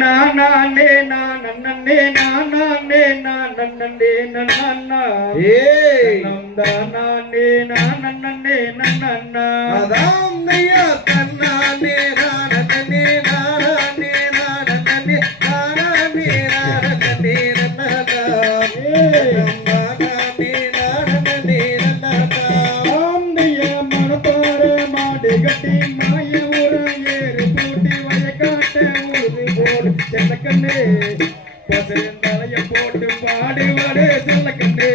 நானே நானே நானே நானே நன்னா நானே நானே நன்னா அதாம் நையா தன்னானே நானே நானே நானே நானே நானே கட்டி மாய ஒரு ஏறு பூட்டி வயக்காட்ட உழுது போடு செல்லக்கண்ணே பசுந்தலைய போட்டு பாடு வாடு செல்லக்கண்ணே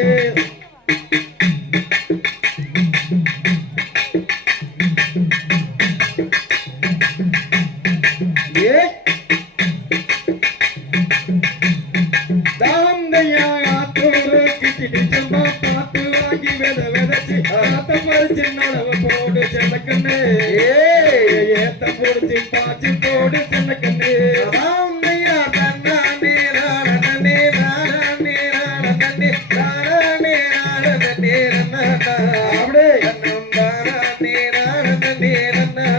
தாந்தையா ஆத்தூரு கிட்டி செம்பா பார்த்து வாங்கி விதைச்சு ஆத்த பறிச்சு நடவு போடு செல்லக்கண்ணே ஏத்த பொடிச்சு பாச்சு போடு செல்லக்கண்ணே தாந்தையா தன்னானே நானே நானே நானே நானே நானே அப்படியே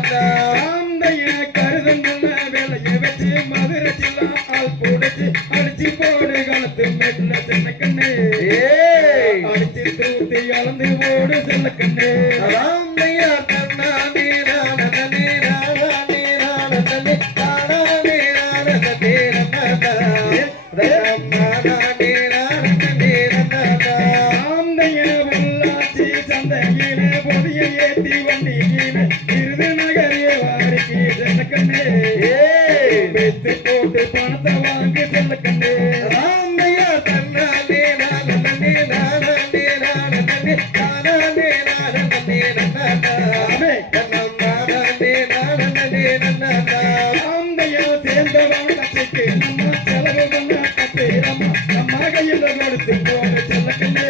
தாந்தைய கருதங்குள்ள வேலையை வச்சு மதுரை ஜில்லா ஆள் போடுச்சு அடிச்சு போடு காலத்து மெல்ல செல்லக்கண்ணே அடிச்சு தூத்தி அளந்து போடு செல்லக்கண்ணே தாந்தையா தன்னானே நானே நானே நானே நானே தாந்தைய உள்ளாச்சி சந்தையில பொதிய ஏத்தி வண்டியில விருதுநகரிய வாரிக்கு செல்லக்கண்ணே வைத்து போட்டு பணத்தை வாங்கி செல்லக்கண்ணே தாந்தையா தன்னானே நானே நானே நானே நானே தாந்தைய சேர்ந்தவன் கட்சிக்கு நம்ம செலவு பண்ண கட்டேரம்மா நம்ம கையில கொடுத்து போக செல்லக்கண்ணே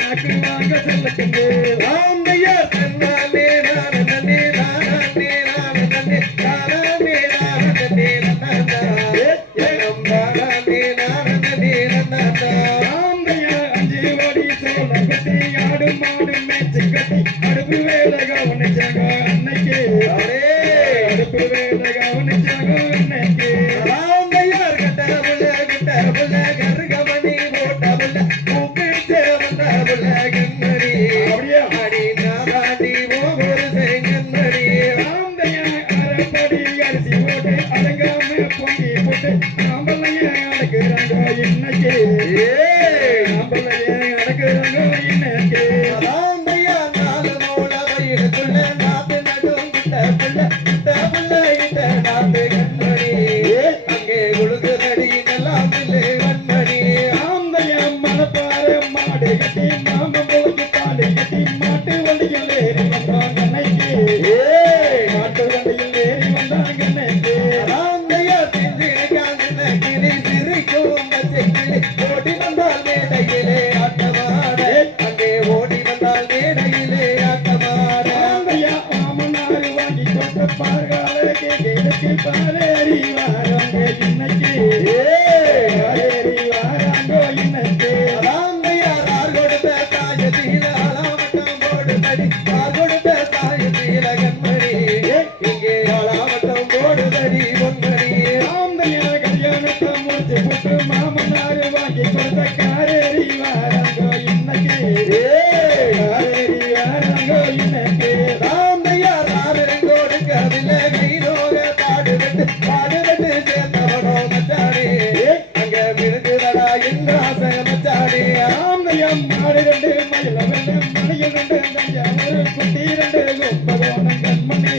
நாக்கு வாங்க செல்லக்கண்ணே தாந்தையா தன்னானே நானே நானே நானே நானே தாந்தைய அஞ்சு வடி சோழ கட்டி ஆடு மாடு மேய்ச்சி கட்டி அடுப்பு வேலை கவனிச்சாங்க அன்னைக்கு அடுப்பு வேலை கவனிச்சாங்க அன்னைக்கு தாந்தையார் கட்டபுல கருகமணி போட்டபுல கூப்பிட்டு வந்தபுல கண்மணி அப்படியே அடி நாடி ஒவ்வொரு செங்கன்மணி தாந்தைய அரைப்படி அரிசி போட்டு அடங்காம பொங்கி போட்டு நாம்பளைய அடக்குறாங்க இன்னைக்கு நாம்பளைய அடக்குறாங்க இன்னைக்கு தாந்தையா நாலு மூல வயிறுக்குள்ள நாத்து நடும் கிட்டபுள்ள இந்த நாத்து கண்மணி அங்கே உழுகுதடி நல்லாம் இல்லை கண்மணி தாந்தைய மனப்பாறை மாடு கட்டி மாம போக்கு தாலி கட்டி மாட்டு வண்டியில் ஏறி வந்தாங்க அன்னைக்கு மாட்டு வண்டியில் ஏறி வந்தாங்க அன்னைக்கு தாந்தையா திந்திருக்காங்க கிளி சிரிக்கும் பச்சை கிளி ஓடி வந்தால் மேடையிலே ஆட்டமாட அங்கே ஓடி வந்தால் மேடையிலே ஆட்டமாட தாந்தைய மாமனார் வாங்கி கொண்ட பார்கால கேக்கு பாலேறி வாராங்க இன்னைக்கு பாலேறி வாராங்க இன்னைக்கு தாந்தையார் ஆர் கொடுத்த சாயத்தீல ஆளாவட்டம் போடுதடி ஆர் கொடுத்த சாயத்தீல கண்மணி இங்கே ஆளாவட்டம் போடுதடி பொன்மணி தாந்தைய கல்யாணத்தை முடிச்சு போட்டு மாமனார் வாங்கி கொடுத்த காரேறி வாராங்க இன்னைக்கு காரேறி வாராங்க இன்னைக்கு தாந்தையார் ஆதரவு கொடுக்கவில்லை கைரோக பாடுவிட்டு சேர்ந்தவனோ மச்சானே அங்க விருதுதடா எங்காச மச்சானே தாந்தையம் மாடு ரெண்டு மயில வெள்ள மணியில் ரெண்டு தஞ்சாவூர் குட்டி ரெண்டு கும்பகோணம் கண்மணி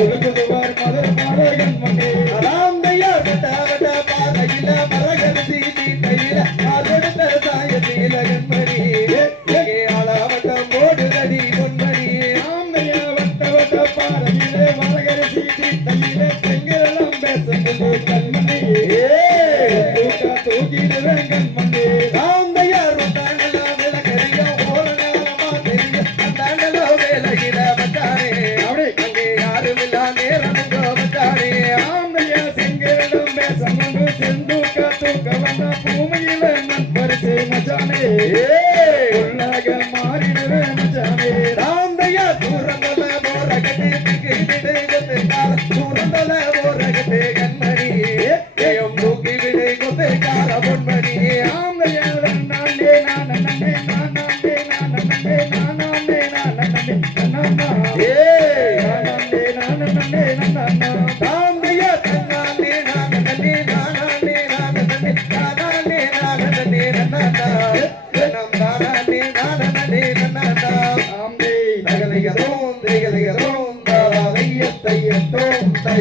ஒழுங்குதுவார் மதுரை மாட கண்மணி தாந்தையார் கட்டாவட்ட பாதையில மரகரிசி தீட்டையில ஆர் கொடுத்த சாயத்தீல கண்மணி இங்கே ஆளாவட்டம் போடுதடி பொன்மணி தாந்தைய வட்ட வட்ட பாறையிலே மரகரிசி தீட்டையிலே செங்கலம் ஓரகட்டு கண்மணி ஏயம் தூக்கி விடு கொத்தைக்கார பொன்மணி ஆமையா நானே நானே நானே நானே நானே நானே நானே நானே நானே நானே தாந்தையா தன்னானே நானே நானே நானே நானே நானே நானே நானே ஆம்பே தகலையரோம் திகலையரோம் தாரையத்தையத்தோம் தை